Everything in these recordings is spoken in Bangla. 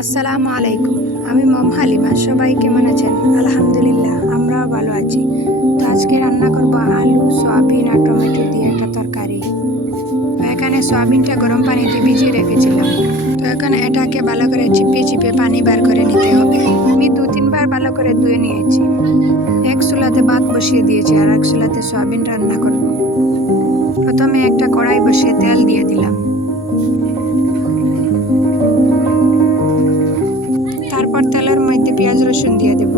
আসসালামু আলাইকুম। আমি মম হালিমা। সবাই কেমন আছেন? আলহামদুলিল্লাহ, আমরাও ভালো আছি। তো আজকে রান্না করব আলু, সয়াবিন আর টমেটো দিয়ে একটা তরকারি। তো এখানে সয়াবিনটা গরম পানিতে ভিজিয়ে রেখেছিলাম। তো এখানে এটাকে ভালো করে চিপে চিপে পানি বার করে নিতে হবে। আমি 2-3 বার ভালো করে ধুয়ে নিয়েছি। এক চুলাতে ভাত বসিয়ে দিয়েছি আর এক চুলাতে সয়াবিন রান্না করব। প্রথমে একটা কড়াই বসিয়ে তেল দিয়ে দিলাম। তারপর তেলের মধ্যে পেঁয়াজ রসুন দিয়ে দেব।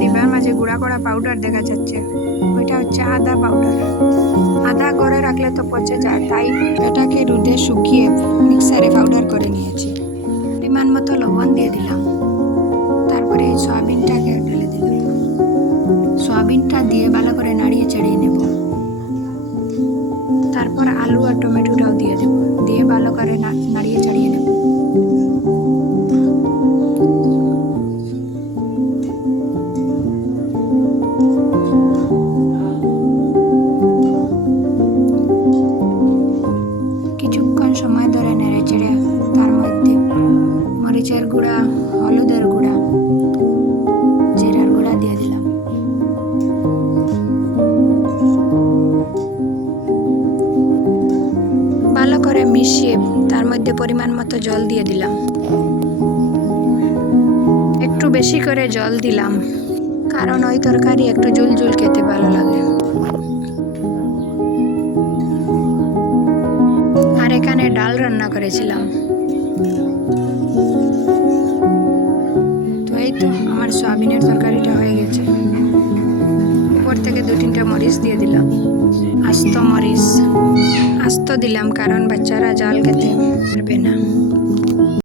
ডিবার মাঝে গুঁড়া করা পাউডার দেখা যাচ্ছে, ওইটা হচ্ছে আদা পাউডার। আদা করে রাখলে তো পচে যায়, তাই এটাকে রোদে শুকিয়ে মিক্সারে পাউডার করে নিয়েছি। পরিমাণ মতো লবণ দিয়ে দিলাম। তারপরে এই সয়াবিনটাকে ঢেলে দিলাম। সয়াবিনটা দিয়ে ভালো করে নাড়িয়ে চাড়িয়ে নেব। তারপর আলু আর টমেটোটাও দিয়ে দেব, দিয়ে ভালো করে নাড়িয়ে চাড়িয়ে নেব। কিছুক্ষণ সময় ধরে নেড়ে চেড়ে তার মধ্যে মরিচের গুঁড়া, হলুদের গুঁড়া, জিরার গুঁড়া দিয়ে দিলাম। ভালো করে মিশিয়ে তার মধ্যে পরিমাণ মতো জল দিয়ে দিলাম। একটু বেশি করে জল দিলাম, কারণ ওই তরকারি একটু ঝুল ঝুল খেতে ভালো লাগে। আর এখানে ডাল রান্না করেছিলাম। তো এই তো আমার সয়াবিনের তরকারিটা হয়ে গেছে। উপর থেকে 2-3টা মরিচ দিয়ে দিলাম, আস্ত মরিচ। আস্ত দিলাম কারণ বাচ্চারা জাল খেতে পারবে না।